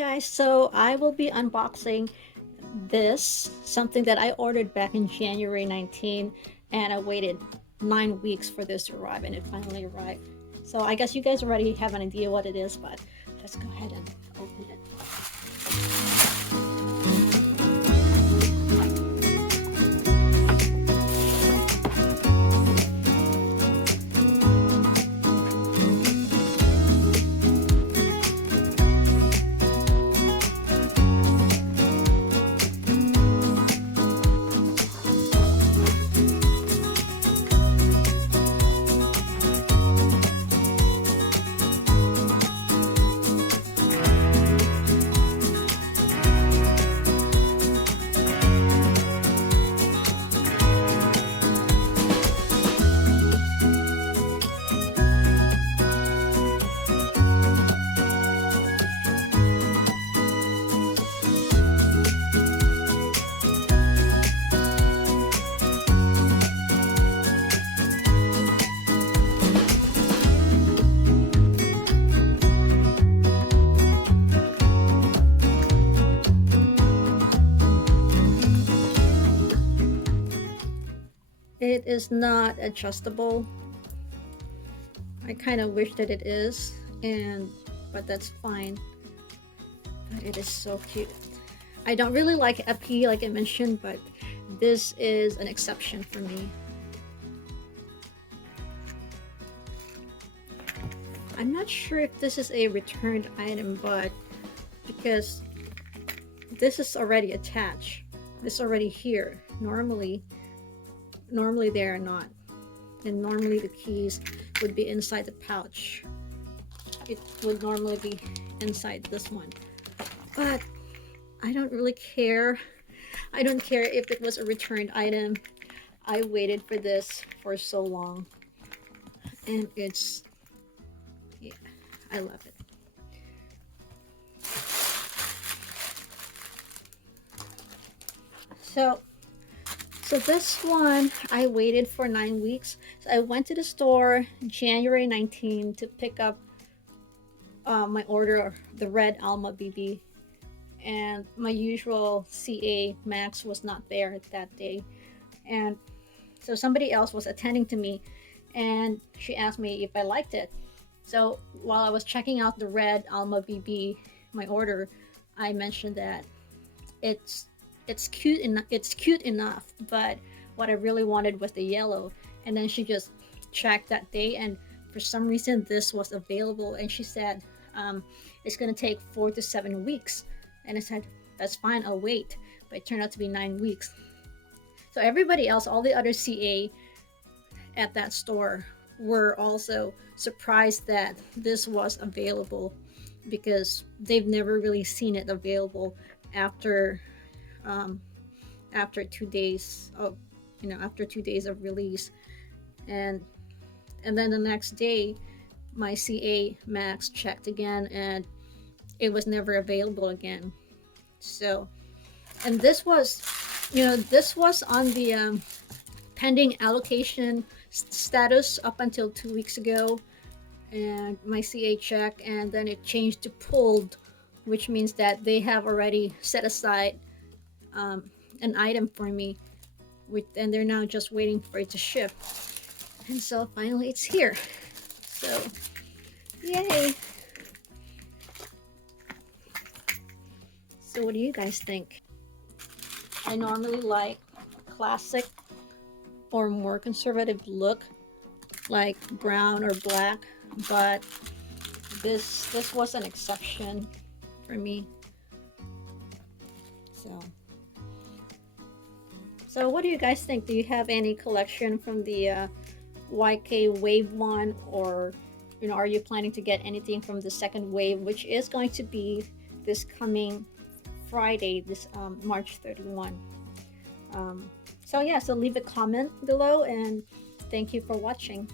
guys, so I will be unboxing this, something that I ordered back in January 19, and I waited 9 weeks for this to arrive, and it finally arrived. So I guess you guys already have an idea what it is, but let's go ahead and open it. It is not adjustable. I kind of wish that it is, but that's fine. But it is so cute. I don't really like Epi like I mentioned, but this is an exception for me. I'm not sure if this is a returned item, but because this is already attached, this is already here. Normally they are not, and normally the keys would be inside the pouch. It would normally be inside this one, but I don't really care. I don't care if it was a returned item. I waited for this for so long, and yeah, I love it. So this one, I waited for 9 weeks. So I went to the store January 19 to pick up my order, the red Alma Bb, and my usual CA Max was not there that day, and so somebody else was attending to me, and she asked me if I liked it. So while I was checking out the red Alma Bb, my order, I mentioned that it's cute enough, but what I really wanted was the yellow. And then she just checked that day, and for some reason this was available, and she said it's gonna take 4 to 7 weeks, and I said that's fine, I'll wait. But it turned out to be 9 weeks. So everybody else, all the other CA at that store, were also surprised that this was available, because they've never really seen it available after 2 days of after 2 days of release. And then the next day my CA Max checked again, and it was never available again. So, and this was on the pending allocation status up until 2 weeks ago, and my CA checked, and then it changed to pulled, which means that they have already set aside an item for me, and they're now just waiting for it to ship. And so finally it's here. So yay. So what do you guys think? I normally like classic or more conservative look, like brown or black, but this was an exception for me. So what do you guys think? Do you have any collection from the YK wave one, or are you planning to get anything from the second wave, which is going to be this coming Friday, this March 31? So yeah, so leave a comment below, and thank you for watching.